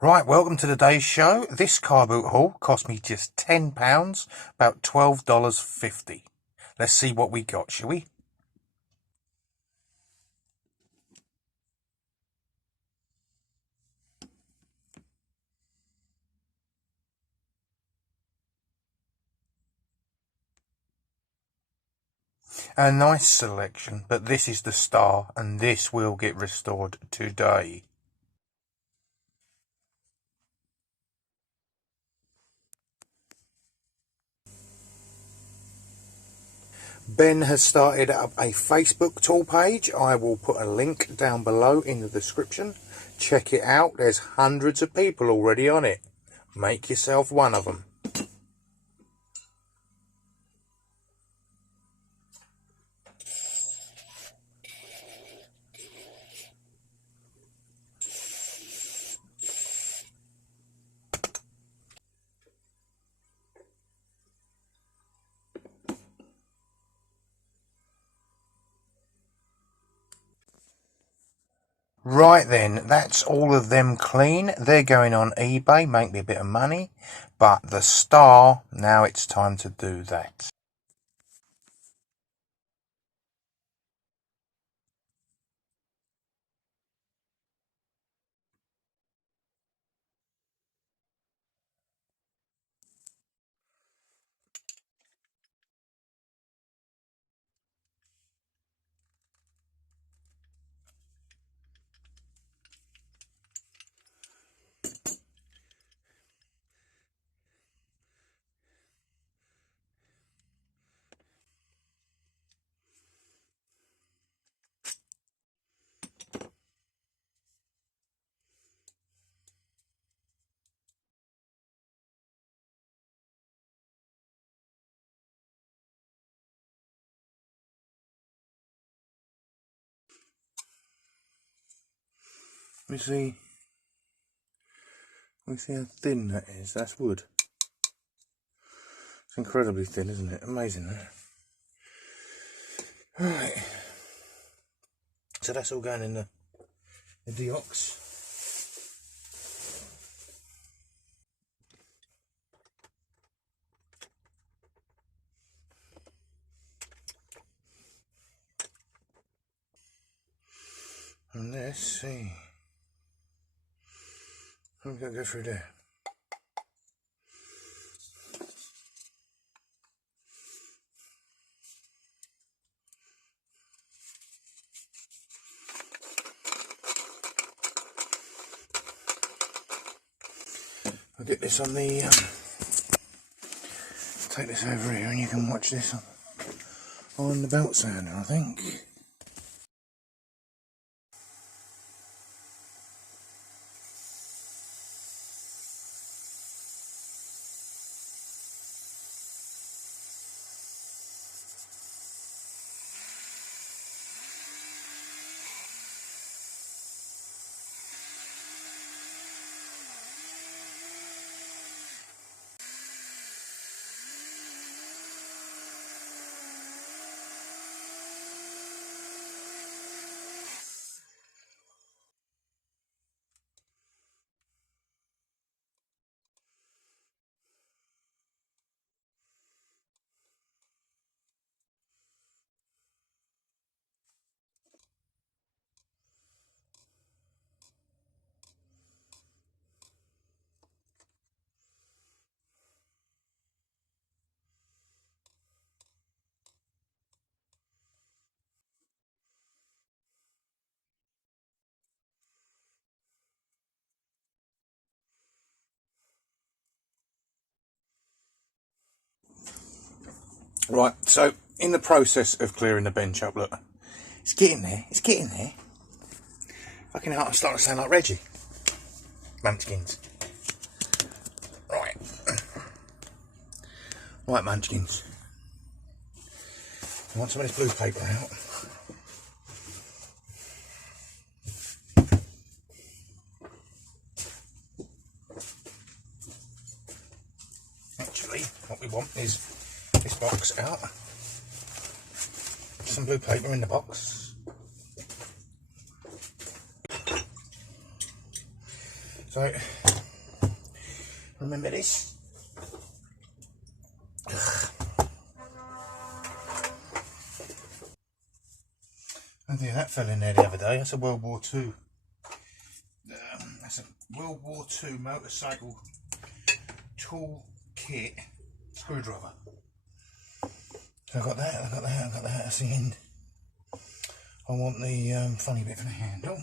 Right, welcome to today's show. This car boot haul cost me just £10, about $12.50. Let's see what we got, shall we? A nice selection, but this is the star, and this will get restored today. Ben has started up a Facebook tool page. I will put a link down below in the description. Check it out. There's hundreds of people already on it. Make yourself one of them. Right then, that's all of them clean. They're going on eBay, make me a bit of money. But the star, now it's time to do that. We see how thin that is. That's wood. It's incredibly thin, isn't it? Amazing. Right. So that's all going in the deox. And let's see. I'm going to go through there. I'll get this on the, take this over here and you can watch this on the belt sander, I think. Right, so in the process of clearing the bench up, look, it's getting there, Fucking hell, I'm starting to sound like Reggie. Munchkins. Right. Right, Munchkins. I want some of this blue paper out. Actually, what we want is this box out. Some blue paper in the box. So remember this. I think that fell in there the other day. That's a World War II. That's a World War II motorcycle tool kit screwdriver. So I got that. I got that. That's the end. I want the funny bit for the handle.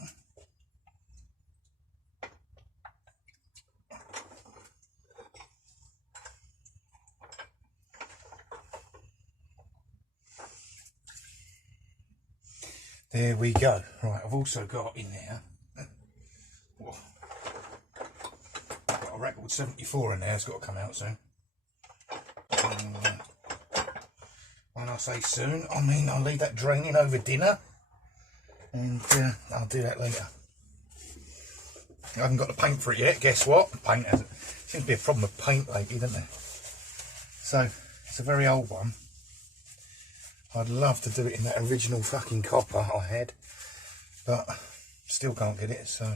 There we go. Right, I've also got in there, I've got a record 74 in there. It's got to come out soon. When I say soon, I mean I'll leave that draining over dinner, and I'll do that later. I haven't got the paint for it yet. Guess what? Paint hasn't. Seems to be a problem with paint lately, doesn't there? So it's a very old one. I'd love to do it in that original fucking copper I had, but still can't get it, so,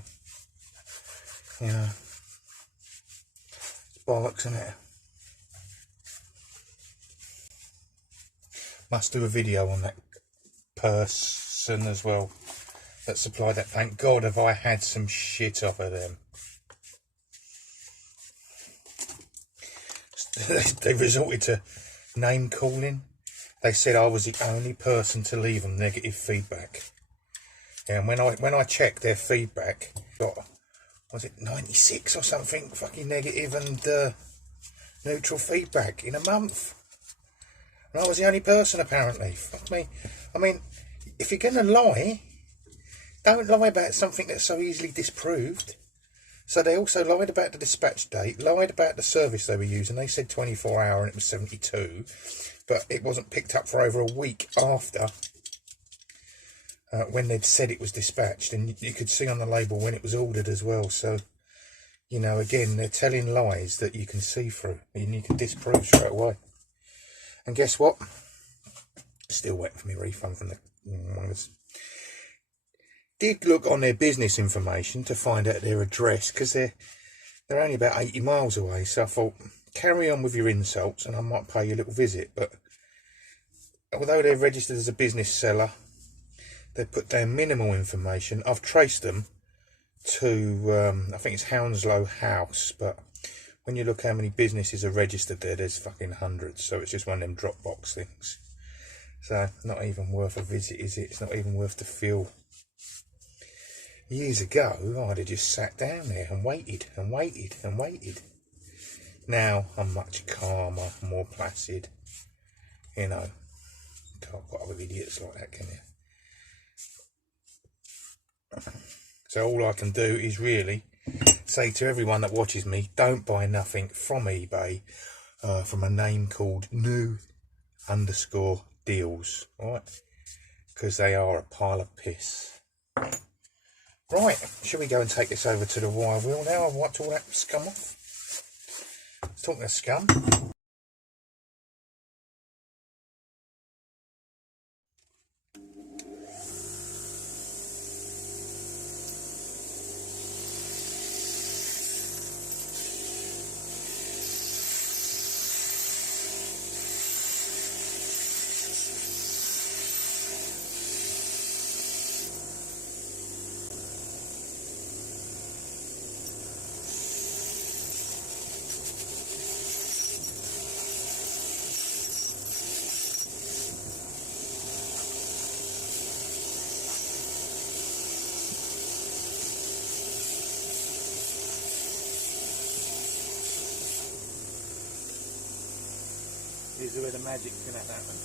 you know, it's bollocks, isn't it? Must do a video on that person as well that supplied that. Thank God have I had some shit off of them. They resorted to name calling. They said I was the only person to leave them negative feedback. Yeah, and when I checked their feedback, got, was it 96 or something, fucking negative and neutral feedback in a month. And I was the only person apparently. Fuck me. I mean, if you're going to lie, don't lie about something that's so easily disproved. So they also lied about the dispatch date, lied about the service they were using. They said 24 hour and it was 72. But it wasn't picked up for over a week after when they'd said it was dispatched, and you could see on the label when it was ordered as well. So, you know, again, they're telling lies that you can see through and you can disprove straight away. And guess what? Still waiting for me refund from the one of us. Did look on their business information to find out their address, because they're only about 80 miles away. So I thought, carry on with your insults and I might pay you a little visit. But although they're registered as a business seller, they put down minimal information. I've traced them to I think it's Hounslow House, but when you look how many businesses are registered there, there's fucking hundreds. So it's just one of them Dropbox things. So not even worth a visit, is it? It's not even worth the fuel. Years ago, I'd have just sat down there and waited and waited and waited. Now I'm much calmer, more placid. You know, can't put up with idiots like that, can you? So all I can do is really say to everyone that watches me, don't buy nothing from eBay from a name called new_deals, right? Because they are a pile of piss. Right, shall we go and take this over to the wire wheel now? I've wiped all that scum off. Talking of scum. This is where the magic's going to happen.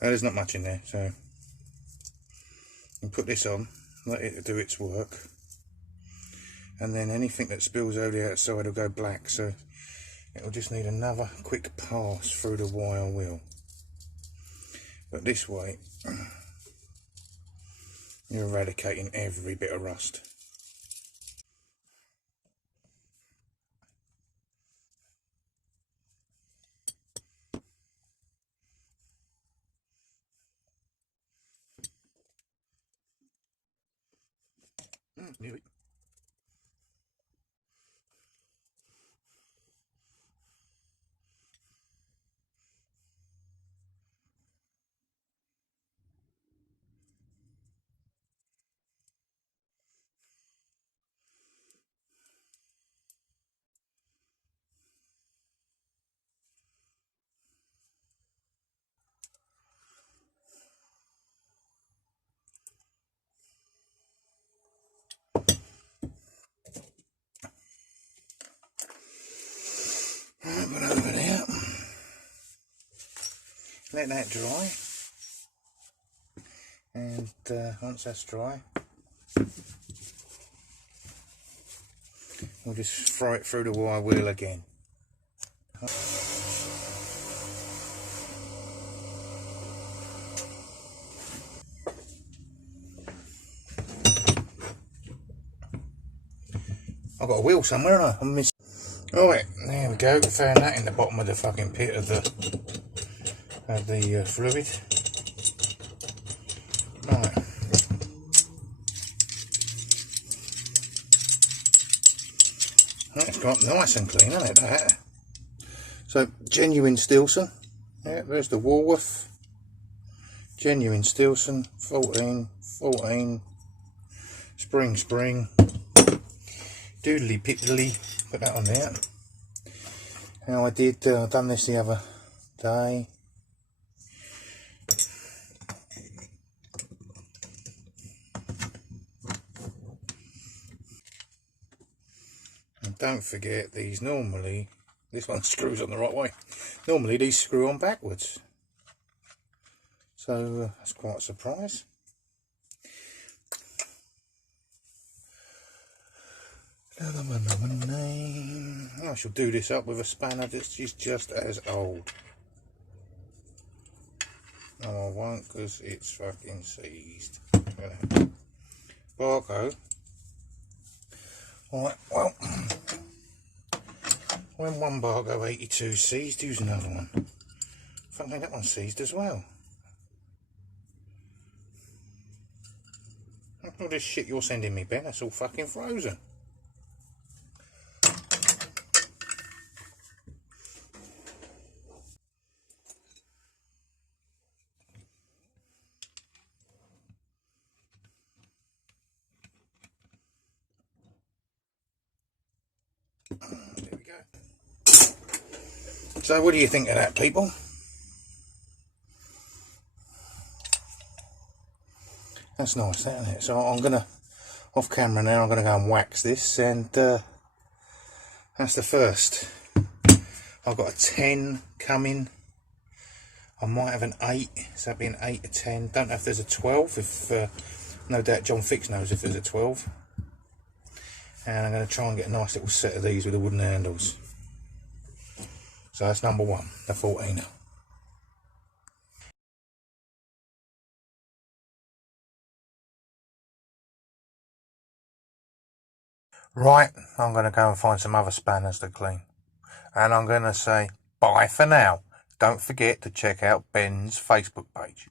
There's not much in there, so you put this on, let it do its work, and then anything that spills over the outside will go black, so it'll just need another quick pass through the wire wheel. But this way you're eradicating every bit of rust. Nearly. Put it over there. Let that dry. And once that's dry, we'll just throw it through the wire wheel again. I've got a wheel somewhere, haven't I? I'm missing. Alright, there we go. Found that in the bottom of the fucking pit of the fluid. Right. That's got nice and clean, isn't it, that? So, genuine stillson. Yeah, there's the Woolworth. Genuine stillson. 14, 14. Spring, spring. Doodly piddly. Put that on there. Now I did, done this the other day. And don't forget these normally, this one screws on the right way. Normally these screw on backwards. So that's quite a surprise. I shall do this up with a spanner that is just as old. No, I won't, because it's fucking seized. Barco. Alright, well, when one Barco 82 seized, use another one. Fucking that one's seized as well. Look at this shit you're sending me, Ben. That's all fucking frozen. There we go. So what do you think of that, people? That's nice, isn't it? So I'm gonna, off camera now, I'm gonna go and wax this, and that's the first. I've got a 10 coming. I might have an 8, so that'd be an 8 to 10. Don't know if there's a 12. If no doubt John Fix knows if there's a 12. And I'm going to try and get a nice little set of these with the wooden handles. So that's number 1, the 14er. Right, I'm going to go and find some other spanners to clean. And I'm going to say bye for now. Don't forget to check out Ben's Facebook page.